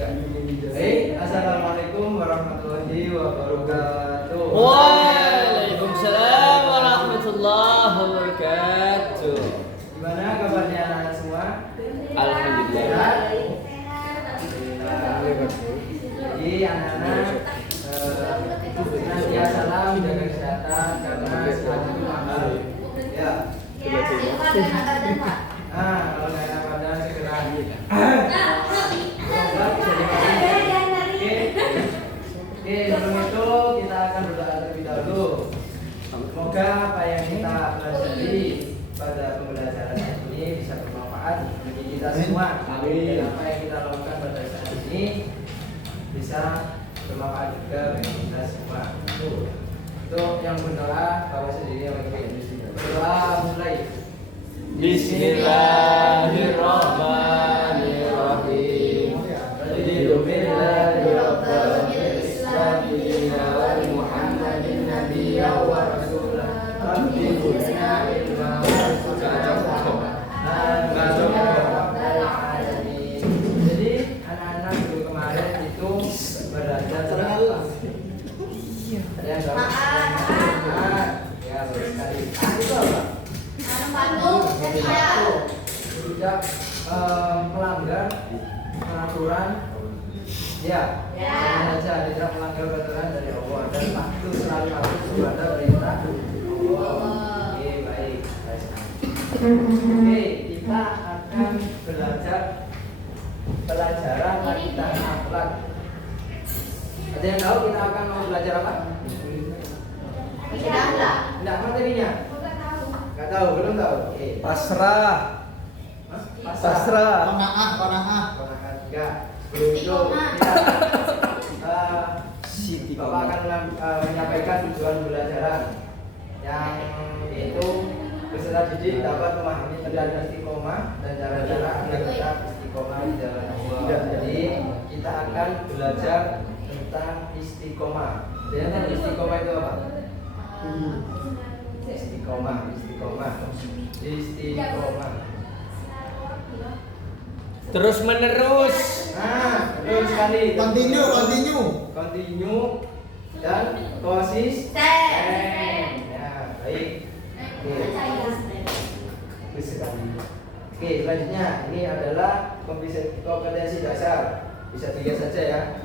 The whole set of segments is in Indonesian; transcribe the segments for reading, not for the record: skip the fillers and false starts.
Assalamualaikum warahmatullahi wabarakatuh. Waalaikumsalam warahmatullahi wabarakatuh. Gimana kabarnya anak-anak semua? Alhamdulillah. Jadi anak-anak senantiasa salam jaga kesehatan karena sehat itu mahal. Ya. Kalau nggak enak badan segera Oke, sebelum itu kita akan berdoa terlebih dahulu. Semoga apa yang kita pelajari pada pembelajaran ini bisa bermanfaat bagi kita semua. Dan apa yang kita lakukan pada saat ini bisa bermanfaat juga bagi kita semua. Untuk yang berdoa, bapak sendiri yang berdoa mulai. Bismillahirrahmanirrahim. Jadi anak-anak dulu kemarin itu belajar berapa? Ada yang tahu? Ya, bagus sekali. Itu apa? Tidak melanggar peraturan. Ya, saja tidak melanggar peraturan dari Allah dan patuh selalu patuh kepada perintah Allah. Oke, baik. Oke, kita akan belajar pelajaran wanita akhlak. Ada yang tahu kita akan mau belajar apa? Tidak materinya. Nggak tahu, belum tahu. Oke. Pasrah. Pasrah. Qanaah. Enggak. Belum itu kita Bapak akan menyampaikan tujuan pembelajaran yang yaitu peserta didik dapat memahami tentang istiqomah dan cara-cara agar tetap istiqomah di jalan Allah. Jadi kita akan belajar tentang istiqomah. Dan istiqomah itu apa? Istiqomah. Terus menerus. Betul sekali. Continue Dan konsisten. Ya, baik. Oke, selanjutnya ini adalah kompetensi dasar. Bisa tiga saja ya.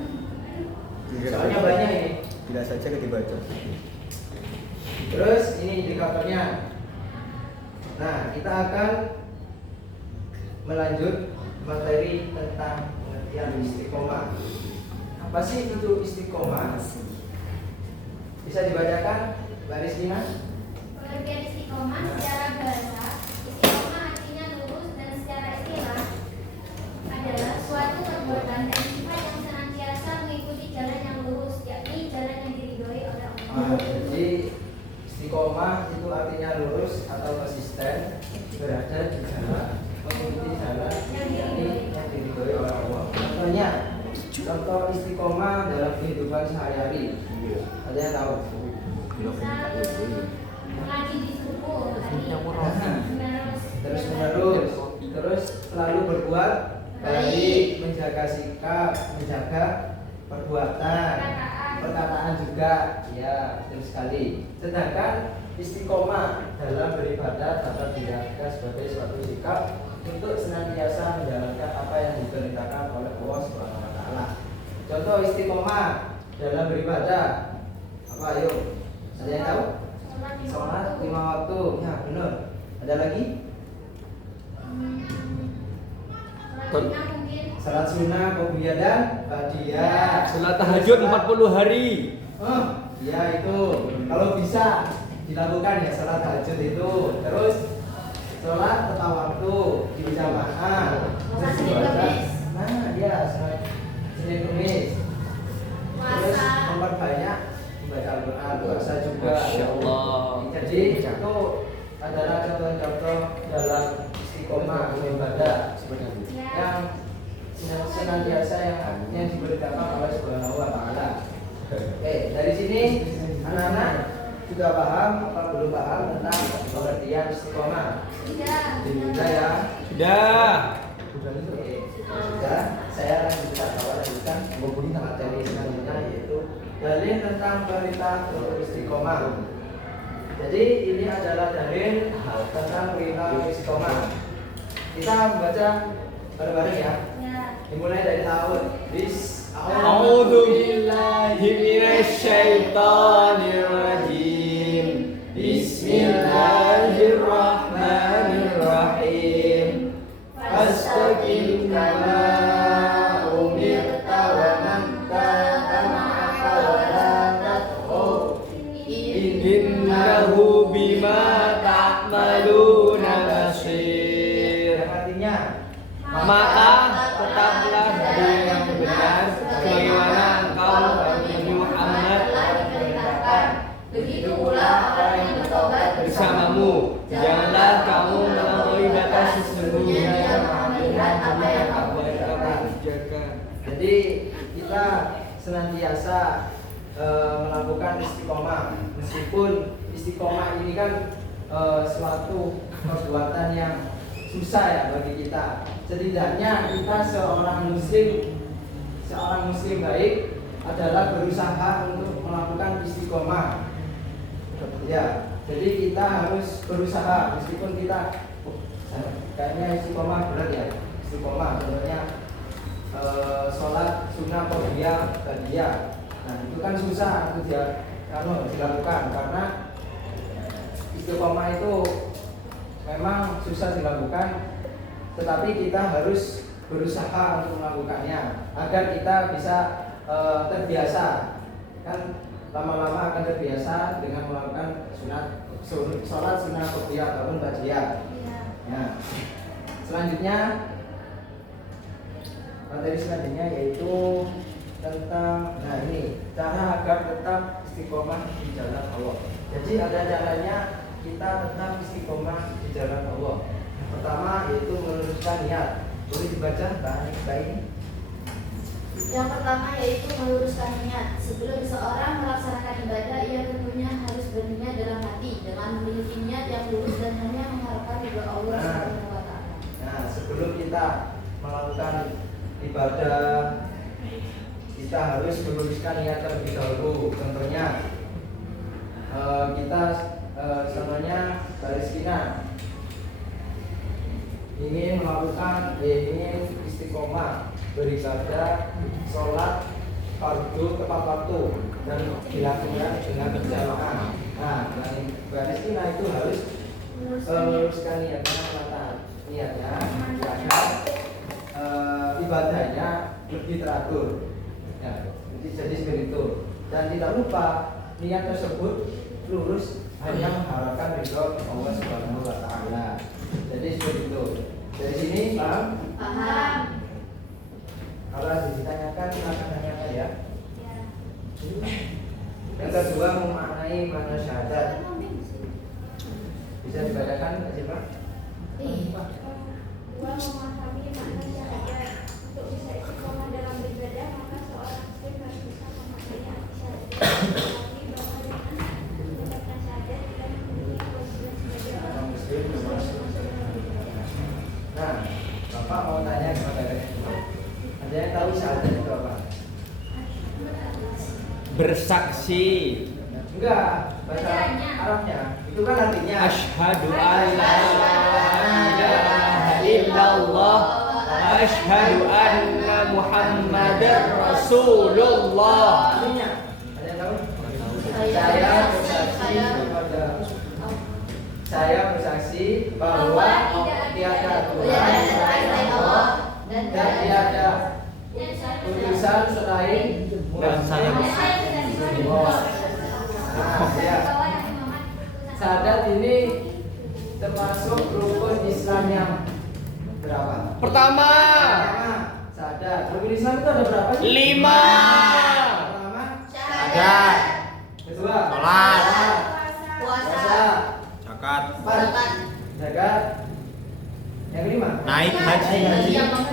Soalnya banyak ini. Tidak saja dibaca. Terus ini indikatornya. Nah, kita akan melanjut materi tentang pengertian istiqomah. Apa sih itu istiqomah? Bisa dibacakan, Mbak Rizkina? Pengertian istiqomah secara bahasa, istiqomah artinya lurus dan secara istilah adalah suatu perbuatan dan sifat yang senantiasa mengikuti jalan yang lurus, yakni jalan yang diridhoi oleh Allah. Jadi istiqomah itu artinya lurus atau konsisten berada di jalan mengikuti jalan yang diridhoi oleh Allah. Contoh istiqomah dalam kehidupan sehari-hari. Ada yang tahu? Mengaji di suku, Terus menerus, terus selalu berbuat baik, menjaga sikap, menjaga perbuatan, perkataan juga, ya betul sekali. Sedangkan istiqomah dalam beribadah dapat dilihat sebagai suatu sikap untuk senantiasa menjalankan apa yang diperintahkan oleh Allah Subhanahu wa taala. Contoh istiqomah dalam beribadah apa? Ayo, ada yang tahu? Sholat 5 waktu. Ya, benar. Ada lagi? Salat sunnah, qobliyah dan ba'diyah. Salat tahajud 40 hari. Ya itu. Kalau bisa dilakukan ya salat tahajud itu. Terus sholat tepat waktu berjamaah. Ya, salat Senin Kamis. Terus memperbanyak membaca Al-Quran, puasa juga. Masya Allah. Jadi itu adalah contoh-contoh dalam istiqomah ibadah yang senantiasa yang diberitakan oleh Subhanahu wa taala. Oke, dari sini anak-anak sudah paham apa belum paham tentang pengertian istiqomah? Sudah ya? Sudah. Oke, sudah. Saya lanjutkan awal lagi. Materi selanjutnya yaitu dalil tentang perintah untuk istiqomah. Jadi ini adalah dalil tentang perintah istiqomah. Kita membaca bareng-bareng ya. Ya. Dimulai dari awal. A'udzu billahi minasyaitonir rajim. Bismillahirrahmanirrahim. Fastaqim kama umirta wa man tabi'aka wa la tatghaw. Innahu bima ta'maluna basir. Yang artinya Maka tetaplah dengan yang benar sebagaimana engkau Nabi Muhammad diperintahkan. Begitu pula orang yang bertobat bersamamu. Janganlah kamu melampaui batas sesungguhnya Dia Maha melihat apa yang kamu akan dijaga. jadi kita senantiasa melakukan istiqomah, meskipun istiqomah ini kan suatu perbuatan yang susah ya bagi kita. Setidaknya kita seorang muslim baik adalah berusaha untuk melakukan istiqomah. Ya, jadi kita harus berusaha meskipun kita kayaknya istiqomah berat ya. Istiqomah contohnya sholat sunnah qobliyah ba'diyah. Nah, itu kan susah untuk dilakukan karena istiqomah itu memang susah dilakukan, tetapi kita harus berusaha untuk melakukannya agar kita bisa terbiasa. Kan lama-lama akan terbiasa dengan melakukan sholat sunnah qobliyah ataupun ba'diyah. Ya. Nah, selanjutnya materi selanjutnya yaitu tentang ini cara agar tetap istiqomah di jalan Allah. Jadi ada caranya kita tetap istiqomah di jalan Allah. Yang pertama yaitu meluruskan niat. Boleh dibaca Mbak ini? Yang pertama yaitu meluruskan niat. Sebelum seseorang melaksanakan ibadah, ia tentunya harus berniat dalam hati dengan memiliki niat yang lurus dan hanya mengharapkan ridho Allah Subhanahu wa taala. Nah, sebelum kita melakukan ibadah, kita harus meluruskan niat terlebih dahulu. Contohnya kita contohnya garis kinan ingin melakukan ingin istiqomah beribadah sholat fardu tepat waktu dan dilakukan dengan berjamaah. Nah, garis kinan itu harus meluruskan niatnya agar ibadahnya lebih teratur. Ya, jadi seperti itu. Dan tidak lupa niat tersebut lurus hanya mengharapkan ridho Allah Subhanahu wa taala. Jadi seperti itu. Dari sini paham? Paham. Kalau ada ditanyakan silakan tanyakan ya. Ya. Yang kedua memaknai makna syahadat. Bisa dibacakan Pak Pak? Dua memahami makna syahadat. Untuk bisa istiqomah dalam beribadah, maka seorang muslim harus bisa memaknai arti syahadat. Tapi bahwa dengan mengucapkan syahadat kita memiliki kewajiban sebagai orang muslim. Nah, Bapak mau tanya kepada kalian. Ada yang tahu syahadat itu apa? Bersaksi. Enggak, bahasa Bacanya. Arabnya. Itu kan artinya Asyhadu an la ilaha illallah wa asyhadu anna Muhammadar Rasulullah. artinya. Ada yang tahu? Saya bersaksi bahwa tiada Tuhan selain Allah dan tiada utusan selain Dan saya ya. Syahadat ini termasuk rukun Islam yang berapa? Pertama, Syahadat. Rukun Islam itu ada berapa sih? 5. Pertama, Syahadat. kedua, Sholat. puasa, Zakat. empat, zakat. Yang kelima, Naik haji.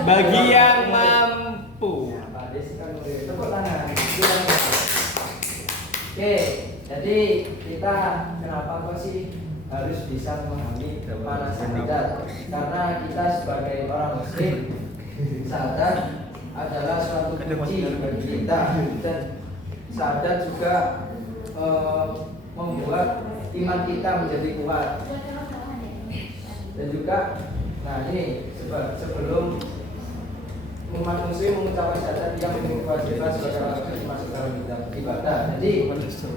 Bagi yang mampu. Ya, Pak Des kan murid. Tepuk tangan. Oke, jadi kita kenapa kok sih harus bisa memahami mana syahadat? Karena kita sebagai orang muslim, syahadat adalah suatu kunci bagi kita, dan syahadat juga membuat iman kita menjadi kuat. Dan juga, nah ini sebelum umat muslim mengucapkan syahadat, dia memiliki kewajiban sebagai orang muslim masuk dalam ibadah. Jadi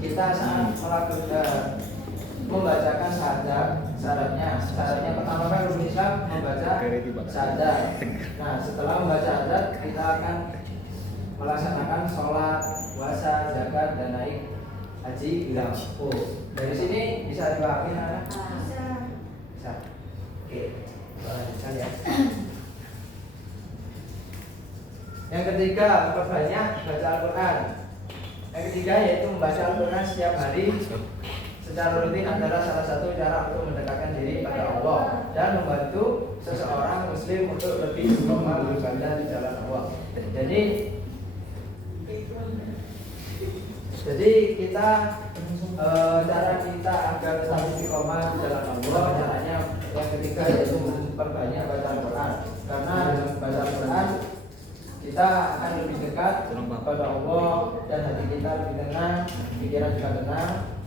kita saat melakukan membacakan syaratnya pertama kan rukun Islam membaca syahadat. Nah, setelah membaca syahadat kita akan melaksanakan sholat, puasa, zakat, dan naik haji bilang. Dari sini bisa dipahami nggak? Bisa. Oke, lanjutkan ya. Yang ketiga, perbanyak baca Al-Quran. Yang ketiga yaitu membaca Al-Quran setiap hari secara rutin adalah salah satu cara untuk mendekatkan diri pada Allah dan membantu seseorang muslim untuk lebih istiqomah beribadah di jalan Allah. Jadi kita cara kita agar tetap istiqomah di jalan Allah, caranya yang ketiga yaitu memperbanyak baca Al-Quran. Karena dengan baca Al-Quran kita akan lebih dekat kepada Allah dan hati kita lebih tenang, pikiran juga tenang.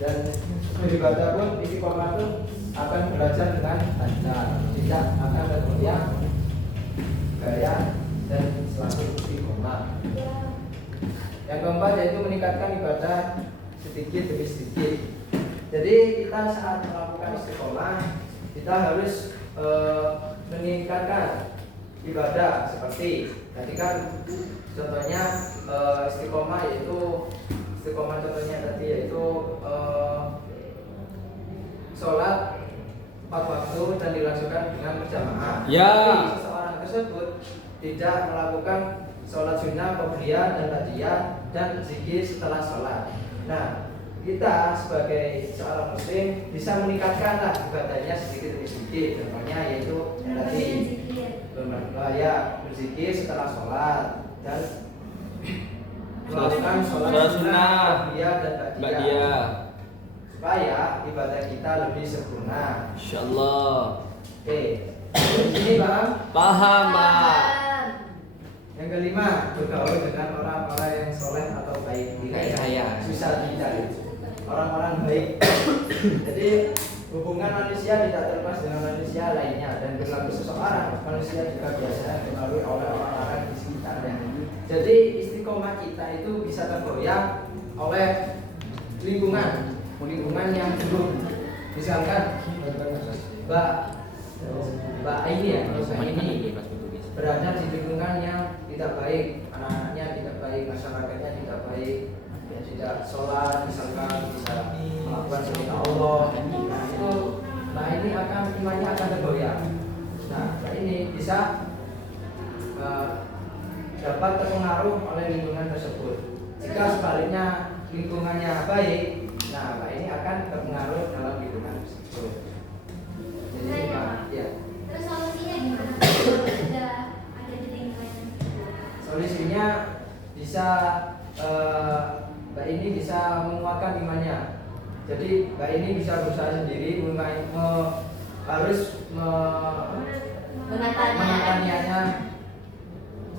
Dan beribadah pun istiqomah itu akan belajar dengan lancar, tidak akan bergoyang gaya dan selalu istiqomah. Yang keempat yaitu meningkatkan ibadah sedikit demi sedikit. Jadi kita saat melakukan istiqomah kita harus meningkatkan ibadah seperti tadi kan contohnya istiqomah contohnya tadi yaitu sholat 4 waktu dan dilangsungkan dengan berjamaah. Ya. Tapi seseorang tersebut tidak melakukan sholat sunnah, qobliyah dan ba'diyah dan zikir setelah sholat. Nah, kita sebagai seorang muslim bisa meningkatkanlah ibadahnya sedikit demi sedikit. Contohnya yaitu tadi berzikir setelah sholat dan melakukan sholat sunnah, qobliyah dan ba'diyah supaya ibadah kita lebih sempurna. Insyaallah. Oke, ini paham? Paham, Pak. Yang kelima, bergaul dengan orang-orang yang soleh atau baik. Ini Saya. susah dicari orang-orang baik. Jadi hubungan manusia tidak terlepas dengan manusia lainnya, dan berlaku seseorang manusia juga biasanya dipengaruhi oleh orang-orang di sekitarnya. Jadi istiqomah kita itu bisa tergoyah oleh lingkungan yang buruk. Misalkan Mbak Aini ya, Mbak Aini berada di lingkungan yang tidak baik, anak-anaknya tidak baik, masyarakatnya tidak baik, ya tidak sholat, misalkan bisa melakukan syariat Allah. Nah itu, ini akan imannya akan tergoyah. Nah ini bisa dapat terpengaruh oleh lingkungan tersebut. Jika sebaliknya lingkungannya baik, nah ini akan terpengaruh dalam lingkungan tersebut. Jadi ya. Terus solusinya gimana? Sudah ada di lingkungan. Solusinya bisa Mbak ini bisa menguatkan imannya. Jadi Mbak ini bisa berusaha sendiri harus menatanya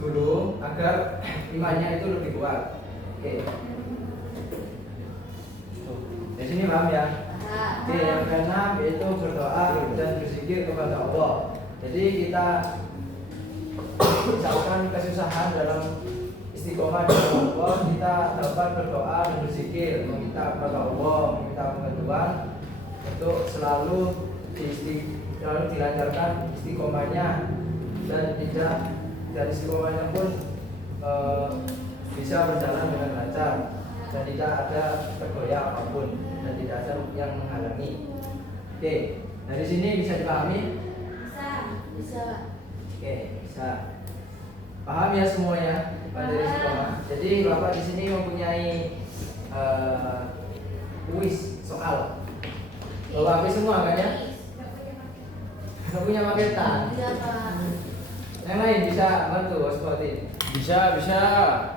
dulu agar imannya itu lebih kuat. Oke. Di sini paham ya? Oke, yang keenam yaitu berdoa dan berzikir kepada Allah. Jadi kita misalkan kesusahan dalam istiqomah di Allah, kita dapat berdoa dan berzikir, meminta kepada Allah, meminta bantuan untuk selalu dilancarkan istiqomahnya, dan istiqomahnya pun bisa berjalan dengan lancar dan tidak ada tergoyah apapun dan tidak ada yang menghalangi. Oke, dari sini bisa dipahami? Bisa. Oke, bisa. Paham ya semuanya materi istiqomah. Jadi Bapak di sini mempunyai kuis soal. Bapak habis semua kan ya? Nggak punya maketan. Yang lain bisa bantu seperti ini. Bisa.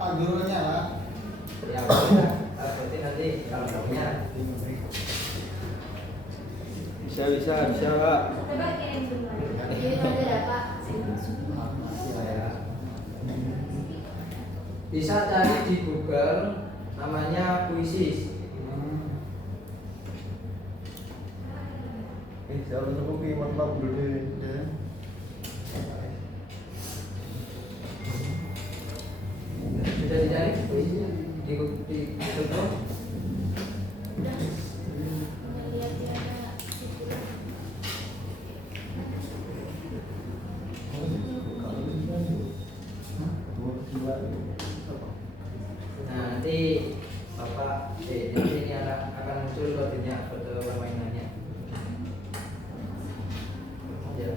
Pak gurunya lah. Ya, berarti nanti kalau punya. Bisa, Pak. Coba kirim dulu. Jadi ada Pak. Ya. Bisa cari di Google, namanya puisis. Jangan lupa mantap dulu. Sudah dicari puisisnya di Google? Nah, nanti Bapak nanti ini akan muncul kodenya, kode permainannya. Ya.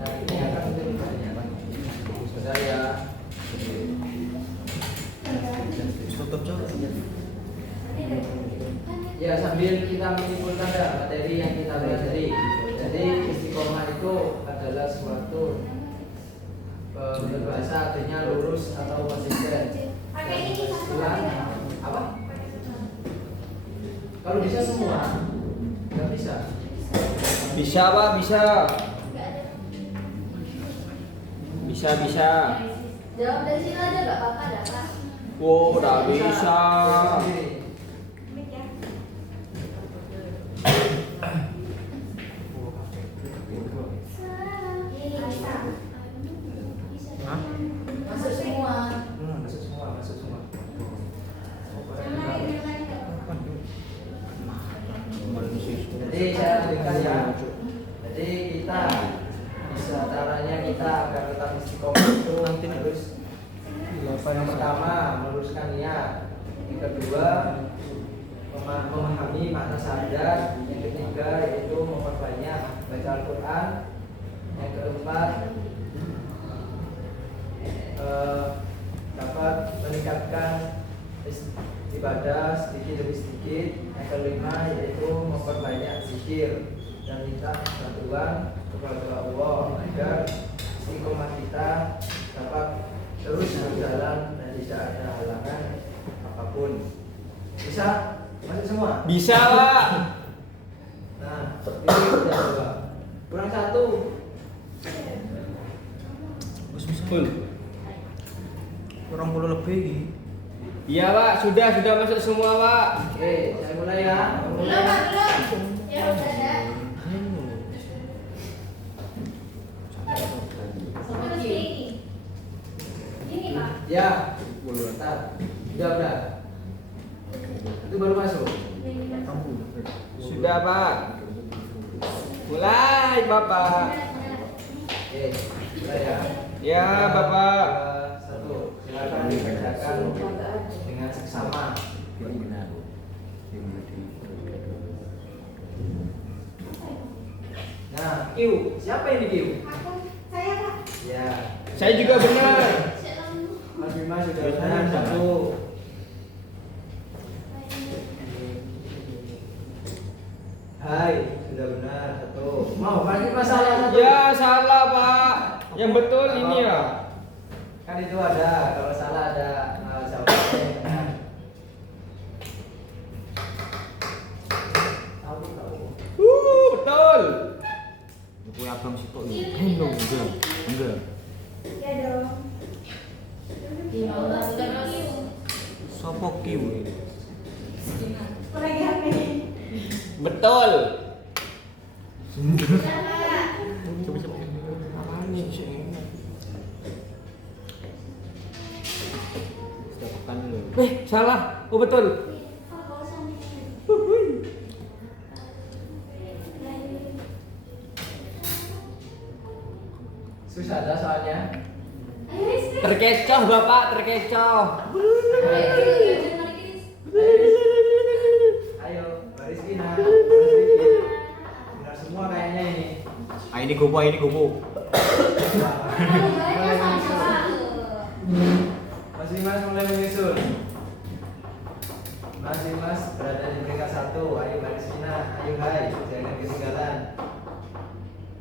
Nah, ini akan muncul kodenya. Sebentar ya. Tutup coba. Ya, sambil kita menyimpulkan ya materi yang kita pelajari. Jadi istiqomah itu adalah suatu berbahasa artinya lurus atau konsisten. Istilah apa? Kalau bisa semua, nggak bisa. Bisa Pak, bisa. Bisa. Jawab dari sini aja nggak apa-apa, dah Pak. Wow, udah bisa. Ya, sendiri. Masuk semua. Masuk semua. Jadi saya berikan ya. Jadi kita bisa caranya kita agar tetap istiqomah itu harus yang pertama meluruskan niat, yang kedua memahami makna syahadat, yang ketiga yaitu memperbanyak baca Al-Quran, yang keempat dapat meningkatkan ibadah sedikit demi sedikit, yang kelima yaitu memperbanyak zikir dan minta bantuan kepada Allah agar istiqomah kita dapat terus berjalan dan tidak ada halangan apapun. Bisa? Masuk semua? Bisa Pak. Nah, ini udah dua. Kurang satu. Full. Kurang 10 lebih. Iya Pak, sudah masuk semua Pak. Oke, saya mulai ya. Belum, Pak, belum. Ya udah ada. Terus ini. Ini, Pak. Ya, bentar. Udah. Itu baru masuk. Sudah Pak. Mulai Bapak. Oke, mulai ya. Ya Bapak. Satu, silakan dikerjakan dengan seksama. Nah, Q, siapa ini Q? Saya, Pak. Ya, Saya juga benar. Mas Bima sudah benar satu. Hai, sudah benar satu. Mau kasih masalah satu? Ya salah Pak. Yang betul ini ya. Kan itu ada, kalau salah ada jawabannya yang benar. Tahu. Betul. Buku abang situ ini. Enggak. Ya dong. Sopo kiu. Lagi HP. Betul. Coba. Apaan nih sih? Sudah pekan lu. Salah. Oh betul. Susah ada soalnya. Terkecoh Bapak, terkecoh. Ayo, baris Gina. Benar semua kayaknya ini. Ini gopo. Mas Dimas mulai menyusul. Mas Dimas berada di peringkat 1. Ayo baris Gina. Ayo hai, jangan ketinggalan.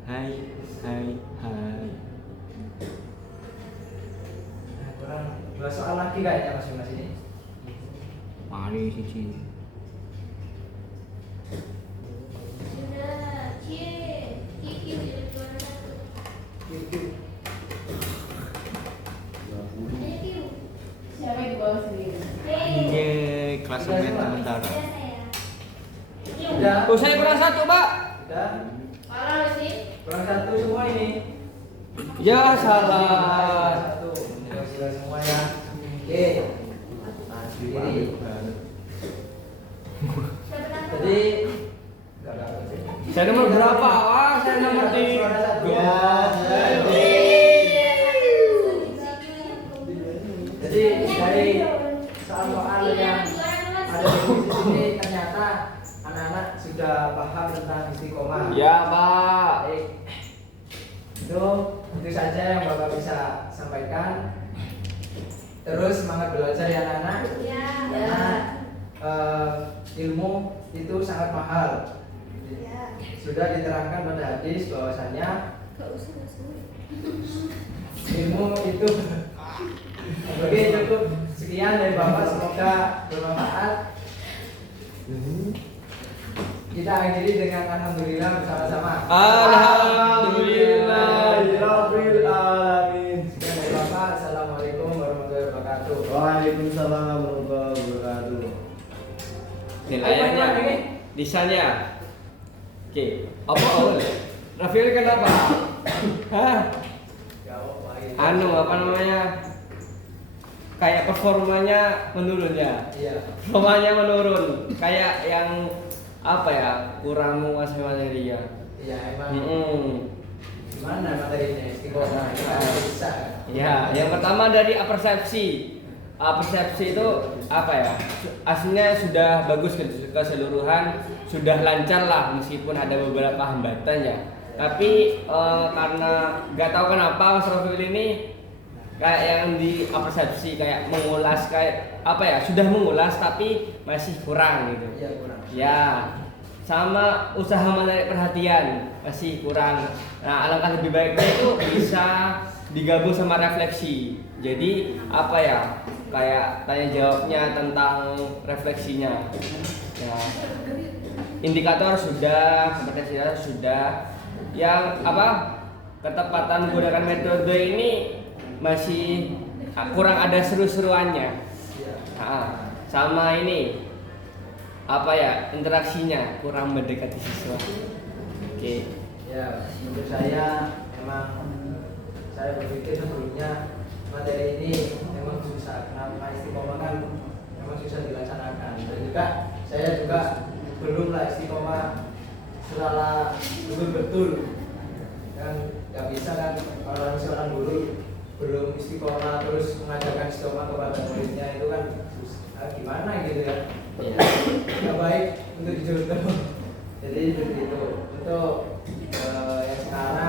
Hai, hai, hai. Nah, kurang 2 soal lagi kayaknya Mas ini. Mari siji. Sudah. Kiki juara 1. QQ. Ada Q. Siapa yang bawa sendiri? Yeay, kelas main sementara. Sudah saya. Udah. Oh, saya kurang 1, Pak. Udah. Parah sih. Kurang 1 semua ini. Ya salah. 1. Sudah semua ya. Oke. Nah, sendiri. Jadi enggak. Saya nomor berapa? Wah, saya nomor 3. Jadi dari soal-soal yang ada di sini ternyata anak-anak sudah paham tentang istiqomah. Ya, Pak. Baik. Itu saja yang Bapak bisa sampaikan. Terus semangat belajar ya anak-anak. Ya. Karena ilmu itu sangat mahal. Ya. Sudah diterangkan pada hadis bahwasannya Gak usah. ilmu itu. Oke, cukup sekian dari Bapak, semoga bermanfaat. Kita akhiri dengan alhamdulillah bersama-sama. Alhamdulillahirabbil alamin. Sekian dari Bapak. Assalamualaikum warahmatullahi wabarakatuh. Waalaikumsalam warahmatullahi wabarakatuh. Nilainya desainnya. Oke, apa awal? Rafil kenapa? Hah? Jawab baik. Anu apa namanya? Kayak performanya menurun ya. Iya. Performanya menurun. Kayak yang apa ya? Kurang menguasai materi ya. Iya, emang. Gimana materinya? Istiqomah. Kita harus bisa. Ya, yang pertama dari persepsi. Persepsi itu apa ya? Aslinya sudah bagus keseluruhan, sudah lancar lah meskipun ada beberapa hambatan ya. Tapi karena nggak tahu kenapa Mas Rafil ini kayak yang di persepsi kayak mengulas kayak apa ya? Sudah mengulas tapi masih kurang gitu. Iya, kurang. Ya, sama usaha menarik perhatian masih kurang. Nah, alangkah lebih baiknya itu bisa digabung sama refleksi. Jadi apa ya? Kayak tanya jawabnya tentang refleksinya. Ya. Indikator sudah, kompetensi sudah. Yang apa? Ketepatan menggunakan metode ini masih kurang ada seru-seruannya. Iya. Nah, sama ini apa ya, interaksinya kurang mendekati siswa. Oke. Ya, menurut saya memang saya berpikir sebelumnya materi ini memang susah. Kenapa istiqomah kan memang susah dilaksanakan. Dan juga saya juga belum lah istiqomah secara betul-betul. Kan nggak bisa kan kalau seorang guru belum istiqomah terus mengajarkan istiqomah kepada muridnya, itu kan gimana gitu ya. Nggak baik untuk dicontoh. Jadi begitu. Untuk yang sekarang